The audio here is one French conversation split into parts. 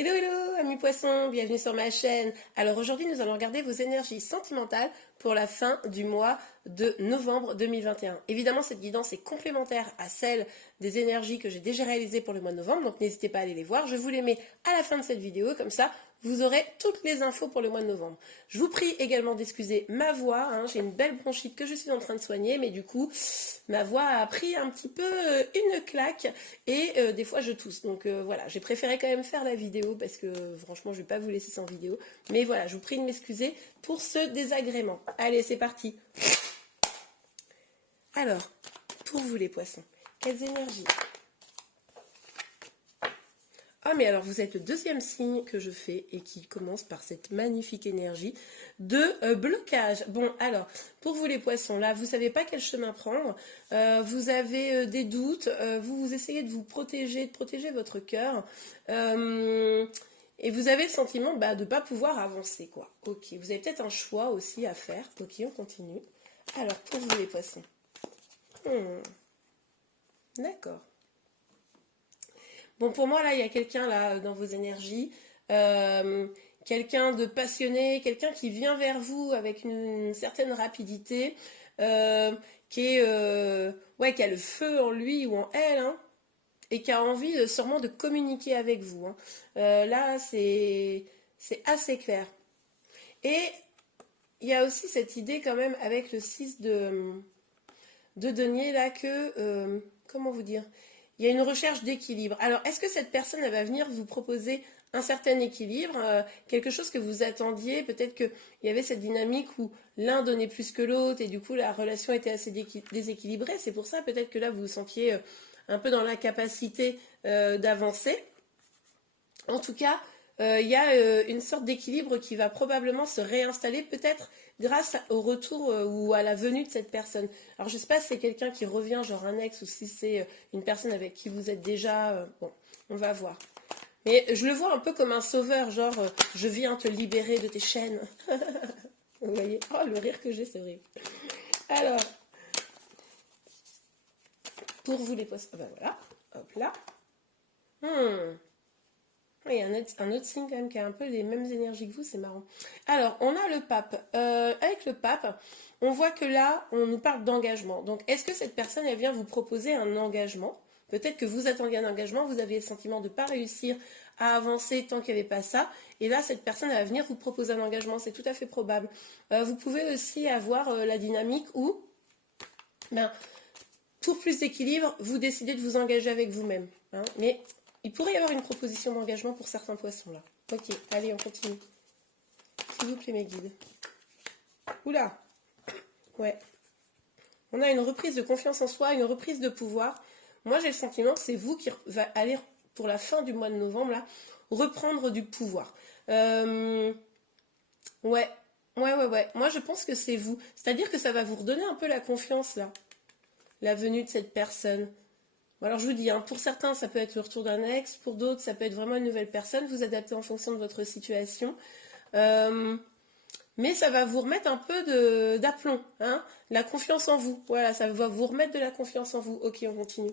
Hello hello amis poissons, bienvenue sur ma chaîne. Alors aujourd'hui nous allons regarder vos énergies sentimentales pour la fin du mois de novembre 2021. Évidemment cette guidance est complémentaire à celle des énergies que j'ai déjà réalisées pour le mois de novembre, donc n'hésitez pas à aller les voir. Je vous les mets à la fin de cette vidéo, comme ça vous aurez toutes les infos pour le mois de novembre. Je vous prie également d'excuser ma voix, hein. J'ai une belle bronchite que je suis en train de soigner, mais du coup ma voix a pris un petit peu une claque et des fois je tousse. Donc voilà, j'ai préféré quand même faire la vidéo parce que franchement je ne vais pas vous laisser sans vidéo. Mais voilà, je vous prie de m'excuser pour ce désagrément. Allez, c'est parti. Alors, pour vous les poissons, quelles énergies? Ah mais alors vous êtes le deuxième signe que je fais et qui commence par cette magnifique énergie de blocage. Bon alors, pour vous les poissons, là vous ne savez pas quel chemin prendre, vous avez des doutes, vous essayez de vous protéger, de protéger votre cœur, et vous avez le sentiment de ne pas pouvoir avancer quoi. Ok, vous avez peut-être un choix aussi à faire. Ok, on continue. Alors pour vous les poissons. D'accord. Bon, pour moi, là, il y a quelqu'un là dans vos énergies, quelqu'un de passionné, quelqu'un qui vient vers vous avec une certaine rapidité, qui est, ouais, qui a le feu en lui ou en elle, hein, et qui a envie sûrement de communiquer avec vous, hein. Là, c'est assez clair. Et il y a aussi cette idée quand même avec le 6 de denier là que, comment vous dire? Il y a une recherche d'équilibre. Alors, est-ce que cette personne, elle va venir vous proposer un certain équilibre, quelque chose que vous attendiez? Peut-être qu'il y avait cette dynamique où l'un donnait plus que l'autre et du coup, la relation était assez déséquilibrée. C'est pour ça, peut-être que là, vous vous sentiez un peu dans l'incapacité d'avancer. En tout cas, il y a une sorte d'équilibre qui va probablement se réinstaller, peut-être grâce au retour ou à la venue de cette personne. Alors je ne sais pas si c'est quelqu'un qui revient, genre un ex, ou si c'est une personne avec qui vous êtes déjà... bon, on va voir. Mais je le vois un peu comme un sauveur, genre je viens te libérer de tes chaînes. Vous voyez? Oh, le rire que j'ai, c'est horrible. Alors, pour vous les poissons... Ah ben voilà, hop là. Il y a un autre signe quand même qui a un peu les mêmes énergies que vous, c'est marrant. Alors, on a le pape. Avec le pape, on voit que là, on nous parle d'engagement. Donc, est-ce que cette personne, elle vient vous proposer un engagement? Peut-être que vous attendiez un engagement, vous aviez le sentiment de ne pas réussir à avancer tant qu'il n'y avait pas ça. Et là, cette personne, elle va venir vous proposer un engagement. C'est tout à fait probable. Vous pouvez aussi avoir la dynamique où, ben, pour plus d'équilibre, vous décidez de vous engager avec vous-même, hein. Mais il pourrait y avoir une proposition d'engagement pour certains poissons là. Ok, allez, on continue. S'il vous plaît, mes guides. Oula. Ouais. On a une reprise de confiance en soi, une reprise de pouvoir. Moi, j'ai le sentiment que c'est vous qui va aller, pour la fin du mois de novembre, là, reprendre du pouvoir. Ouais. Ouais. Moi, je pense que c'est vous. C'est-à-dire que ça va vous redonner un peu la confiance, là. La venue de cette personne. Alors je vous dis, hein, pour certains ça peut être le retour d'un ex, pour d'autres ça peut être vraiment une nouvelle personne, vous adaptez en fonction de votre situation. Mais ça va vous remettre un peu d'aplomb, hein, la confiance en vous. Voilà, ça va vous remettre de la confiance en vous. Ok, on continue.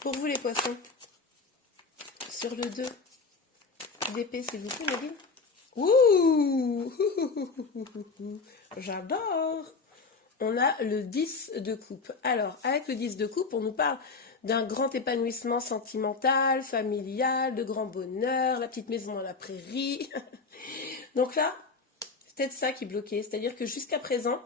Pour vous les poissons, sur le 2 d'épée s'il vous plaît, Nadine. Ouh J'adore. On a le 10 de coupe. Alors, avec le 10 de coupe, on nous parle d'un grand épanouissement sentimental, familial, de grand bonheur, la petite maison dans la prairie. Donc là, c'est peut-être ça qui bloquait. C'est-à-dire que jusqu'à présent,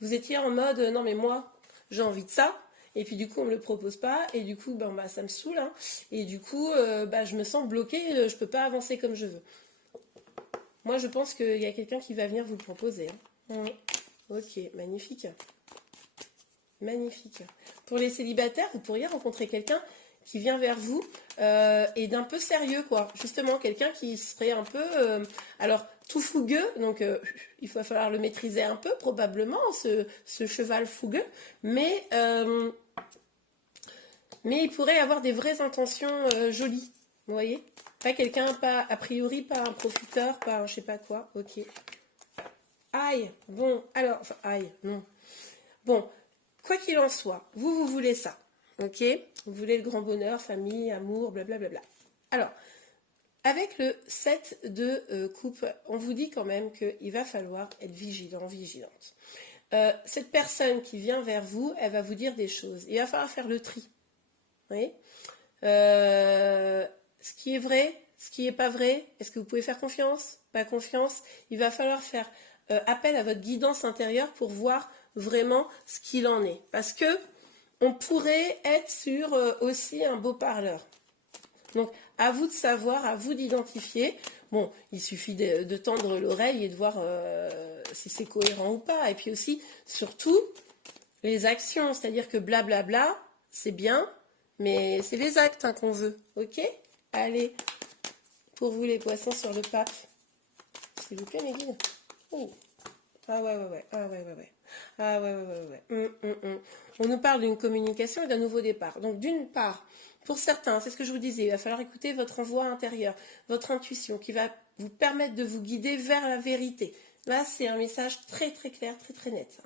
vous étiez en mode non mais moi, j'ai envie de ça. Et puis du coup, on ne me le propose pas. Et du coup, ça me saoule, hein. Et du coup, je me sens bloquée. Je ne peux pas avancer comme je veux. Moi, je pense qu'il y a quelqu'un qui va venir vous le proposer, hein. Ok, magnifique. Magnifique. Pour les célibataires, vous pourriez rencontrer quelqu'un qui vient vers vous et d'un peu sérieux, quoi. Justement, quelqu'un qui serait un peu... alors, tout fougueux, donc il va falloir le maîtriser un peu, probablement, ce cheval fougueux. Mais il pourrait avoir des vraies intentions jolies, vous voyez? Pas quelqu'un, pas a priori, pas un profiteur, pas un je sais pas quoi. Ok. Aïe, bon, alors... Enfin, aïe, non. Bon, quoi qu'il en soit, vous voulez ça, ok? Vous voulez le grand bonheur, famille, amour, blablabla. Alors, avec le 7 de coupe, on vous dit quand même qu'il va falloir être vigilant, vigilante. Cette personne qui vient vers vous, elle va vous dire des choses. Il va falloir faire le tri. Vous voyez, ce qui est vrai, ce qui n'est pas vrai, est-ce que vous pouvez faire confiance? Pas confiance. Il va falloir faire appel à votre guidance intérieure pour voir vraiment ce qu'il en est. Parce que on pourrait être sur aussi un beau parleur. Donc, à vous de savoir, à vous d'identifier. Bon, il suffit de tendre l'oreille et de voir si c'est cohérent ou pas. Et puis aussi, surtout, les actions. C'est-à-dire que blablabla, c'est bien, mais c'est les actes qu'on veut. Ok? Allez, pour vous les poissons sur le pape. S'il vous plaît, mes guides. Oh. Ah ouais. Ah ouais. Ah ouais. On nous parle d'une communication et d'un nouveau départ. Donc d'une part, pour certains, c'est ce que je vous disais, il va falloir écouter votre envoi intérieur, votre intuition qui va vous permettre de vous guider vers la vérité. Là, c'est un message très très clair, très très net.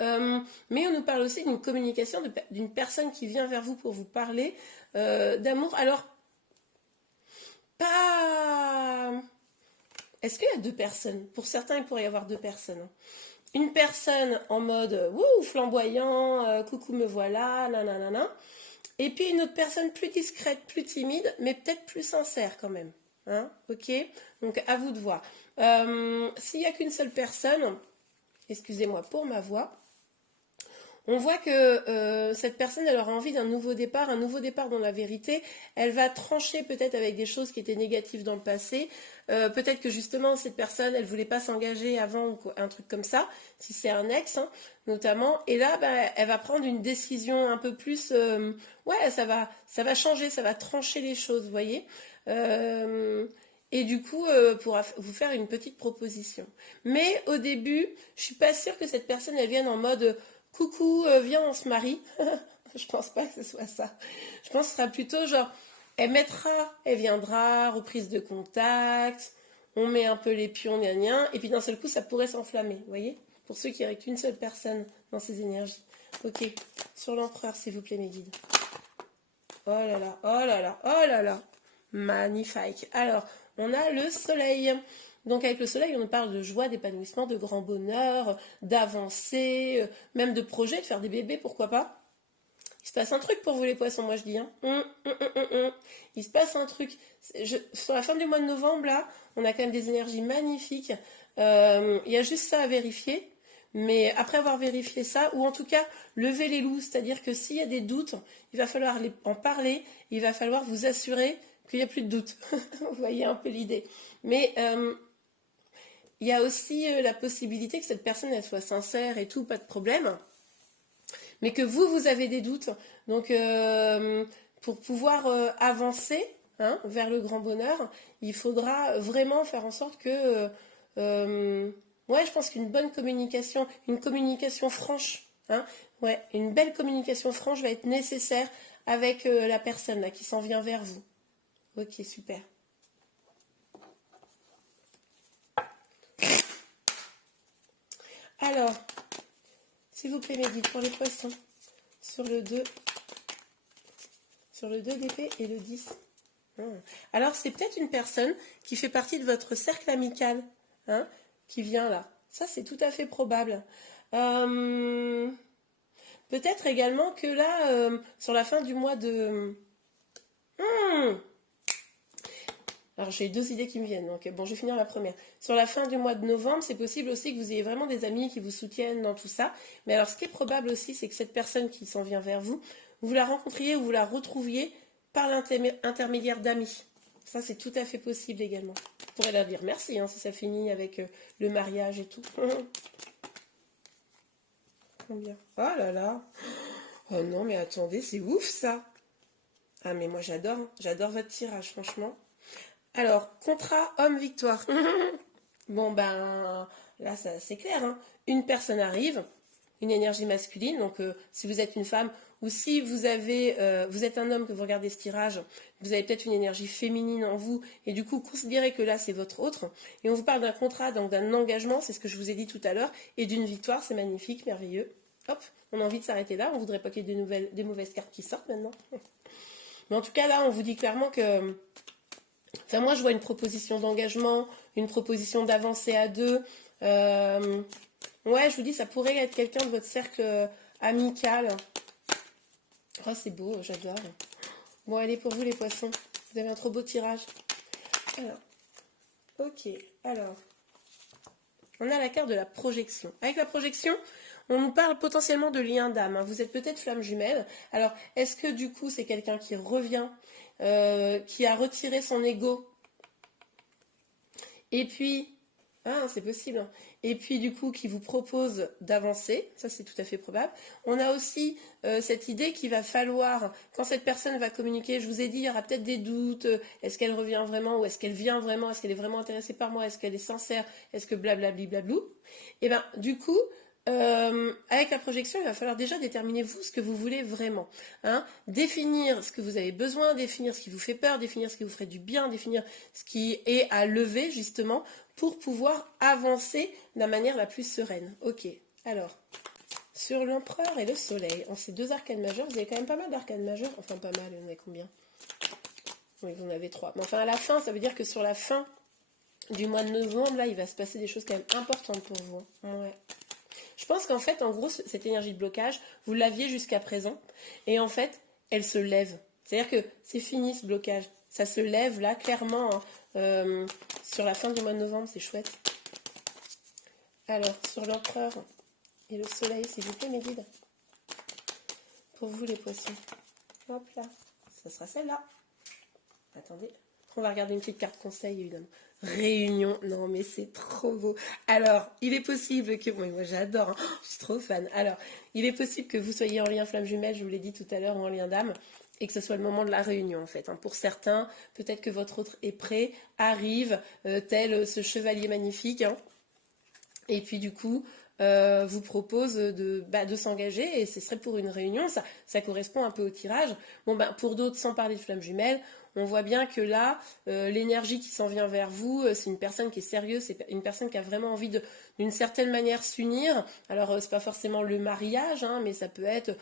Mais on nous parle aussi d'une communication d'une personne qui vient vers vous pour vous parler d'amour. Alors, pas... Est-ce qu'il y a deux personnes? Pour certains, il pourrait y avoir deux personnes. Une personne en mode flamboyant, coucou me voilà, nanana. Et puis une autre personne plus discrète, plus timide, mais peut-être plus sincère quand même. Ok? Donc à vous de voir. S'il n'y a qu'une seule personne, excusez-moi pour ma voix, on voit que cette personne, elle aura envie d'un nouveau départ dans la vérité. Elle va trancher peut-être avec des choses qui étaient négatives dans le passé. Peut-être que justement, cette personne, elle ne voulait pas s'engager avant ou un truc comme ça, si c'est un ex, notamment. Et là, elle va prendre une décision un peu plus... ça va changer, ça va trancher les choses, vous voyez. Et du coup, pourra vous faire une petite proposition. Mais au début, je suis pas sûre que cette personne, elle vienne en mode... coucou, viens, on se marie. Je pense pas que ce soit ça. Je pense que ce sera plutôt genre, elle viendra, reprise de contact, on met un peu les pions, gna gna, et puis d'un seul coup, ça pourrait s'enflammer, vous voyez? Pour ceux qui n'auraient qu'une seule personne dans ces énergies. Ok, sur l'empereur, s'il vous plaît, mes guides. Oh là là. Magnifique. Alors, on a le soleil. Donc avec le soleil, on nous parle de joie, d'épanouissement, de grand bonheur, d'avancée, même de projet, de faire des bébés, pourquoi pas. Il se passe un truc pour vous les poissons, moi je dis. Il se passe un truc. Sur la fin du mois de novembre, là, on a quand même des énergies magnifiques. Il y a juste ça à vérifier. Mais après avoir vérifié ça, ou en tout cas lever les loups, c'est-à-dire que s'il y a des doutes, il va falloir en parler, il va falloir vous assurer qu'il n'y a plus de doute. Vous voyez un peu l'idée. Mais... il y a aussi la possibilité que cette personne, elle soit sincère et tout, pas de problème. Mais que vous avez des doutes. Donc, pour pouvoir avancer vers le grand bonheur, il faudra vraiment faire en sorte que... je pense qu'une bonne communication, une communication franche, une belle communication franche va être nécessaire avec la personne là, qui s'en vient vers vous. Ok, super. Alors, s'il vous plaît, mes guides, pour les poissons, sur le 2 d'épée et le 10. Alors, c'est peut-être une personne qui fait partie de votre cercle amical, qui vient là. Ça, c'est tout à fait probable. Peut-être également que là, sur la fin du mois de... Alors j'ai deux idées qui me viennent, donc bon, je vais finir la première. Sur la fin du mois de novembre, c'est possible aussi que vous ayez vraiment des amis qui vous soutiennent dans tout ça. Mais alors ce qui est probable aussi, c'est que cette personne qui s'en vient vers vous, vous la rencontriez ou vous la retrouviez par l'intermédiaire d'amis. Ça, c'est tout à fait possible également. Vous pourrez leur dire merci si ça finit avec le mariage et tout. Combien? Oh là là. Oh non, mais attendez, c'est ouf ça. Ah mais moi j'adore votre tirage, franchement. Alors, contrat homme-victoire. Bon, ben, là, c'est clair. Une personne arrive, une énergie masculine. Donc, si vous êtes une femme ou si vous êtes un homme que vous regardez ce tirage, vous avez peut-être une énergie féminine en vous. Et du coup, considérez que là, c'est votre autre. Et on vous parle d'un contrat, donc d'un engagement, c'est ce que je vous ai dit tout à l'heure. Et d'une victoire, c'est magnifique, merveilleux. Hop, on a envie de s'arrêter là. On ne voudrait pas qu'il y ait des mauvaises cartes qui sortent maintenant. Mais en tout cas, là, on vous dit clairement que... Enfin, moi, je vois une proposition d'engagement, une proposition d'avancer à deux. Ouais, je vous dis, ça pourrait être quelqu'un de votre cercle amical. Oh, c'est beau, j'adore. Bon, allez, pour vous, les poissons. Vous avez un trop beau tirage. Alors, ok. Alors, on a la carte de la projection. Avec la projection, on nous parle potentiellement de lien d'âme, hein. Vous êtes peut-être flamme jumelle. Alors, est-ce que du coup, c'est quelqu'un qui revient, qui a retiré son ego, et puis, ah, c'est possible, hein. Et puis du coup, qui vous propose d'avancer, ça c'est tout à fait probable. On a aussi cette idée qu'il va falloir, quand cette personne va communiquer, je vous ai dit, il y aura peut-être des doutes, est-ce qu'elle revient vraiment, ou est-ce qu'elle vient vraiment, est-ce qu'elle est vraiment intéressée par moi, est-ce qu'elle est sincère, est-ce que blablabli blablou. Et bien, du coup, avec la projection, il va falloir déjà déterminer vous ce que vous voulez vraiment, hein. Définir ce que vous avez besoin, définir ce qui vous fait peur, définir ce qui vous ferait du bien, définir ce qui est à lever justement pour pouvoir avancer de la manière la plus sereine. Ok, alors, sur l'empereur et le soleil, en ces deux arcanes majeures, vous avez quand même pas mal d'arcanes majeures, enfin pas mal, vous en avez combien? Oui, vous en avez 3. Mais enfin, à la fin, ça veut dire que sur la fin du mois de novembre, là, il va se passer des choses quand même importantes pour vous. Ouais. Je pense qu'en fait, en gros, cette énergie de blocage, vous l'aviez jusqu'à présent, et en fait, elle se lève. C'est-à-dire que c'est fini ce blocage. Ça se lève là, clairement, hein, sur la fin du mois de novembre, c'est chouette. Alors, sur l'empereur et le soleil, s'il vous plaît, mes guides. Pour vous, les poissons. Hop là, ça sera celle-là. Attendez, on va regarder une petite carte conseil, évidemment. Réunion, non mais c'est trop beau. Alors, il est possible que, moi j'adore, hein. Je suis trop fan. Alors, il est possible que vous soyez en lien flamme jumelle, je vous l'ai dit tout à l'heure, ou en lien d'âme, et que ce soit le moment de la réunion en fait, hein. Pour certains, peut-être que votre autre est prêt, arrive, tel ce chevalier magnifique, hein. Et puis du coup, vous propose de s'engager, et ce serait pour une réunion, ça correspond un peu au tirage. Bon, pour d'autres, sans parler de flamme jumelle, on voit bien que là, l'énergie qui s'en vient vers vous, c'est une personne qui est sérieuse, c'est une personne qui a vraiment envie d'une certaine manière s'unir. Alors, c'est pas forcément le mariage, hein, mais ça peut être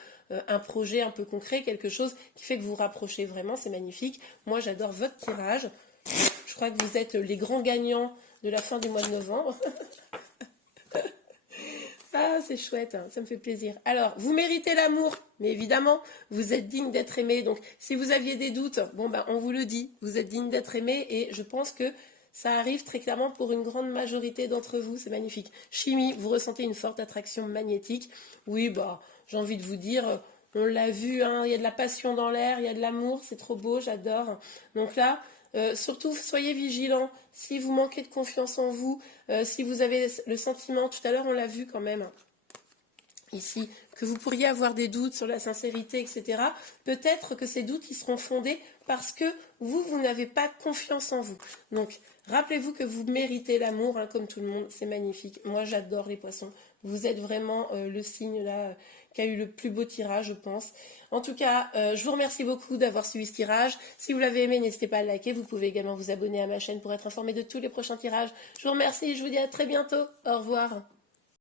un projet un peu concret, quelque chose qui fait que vous vous rapprochez vraiment, c'est magnifique. Moi, j'adore votre tirage. Je crois que vous êtes les grands gagnants de la fin du mois de novembre. Ah, c'est chouette, hein, ça me fait plaisir. Alors, vous méritez l'amour, mais évidemment, vous êtes digne d'être aimé. Donc, si vous aviez des doutes, bon, on vous le dit, vous êtes digne d'être aimé, et je pense que ça arrive très clairement pour une grande majorité d'entre vous. C'est magnifique. Chimie, vous ressentez une forte attraction magnétique. Oui, j'ai envie de vous dire, on l'a vu, hein, il y a de la passion dans l'air, il y a de l'amour, c'est trop beau, j'adore. Donc là, surtout, soyez vigilants. Si vous manquez de confiance en vous, si vous avez le sentiment, tout à l'heure on l'a vu quand même, ici, que vous pourriez avoir des doutes sur la sincérité, etc., peut-être que ces doutes, ils seront fondés parce que vous n'avez pas confiance en vous. Donc, rappelez-vous que vous méritez l'amour, hein, comme tout le monde, c'est magnifique. Moi, j'adore les poissons. Vous êtes vraiment le signe là qui a eu le plus beau tirage, je pense. En tout cas, je vous remercie beaucoup d'avoir suivi ce tirage. Si vous l'avez aimé, n'hésitez pas à le liker. Vous pouvez également vous abonner à ma chaîne pour être informé de tous les prochains tirages. Je vous remercie et je vous dis à très bientôt. Au revoir.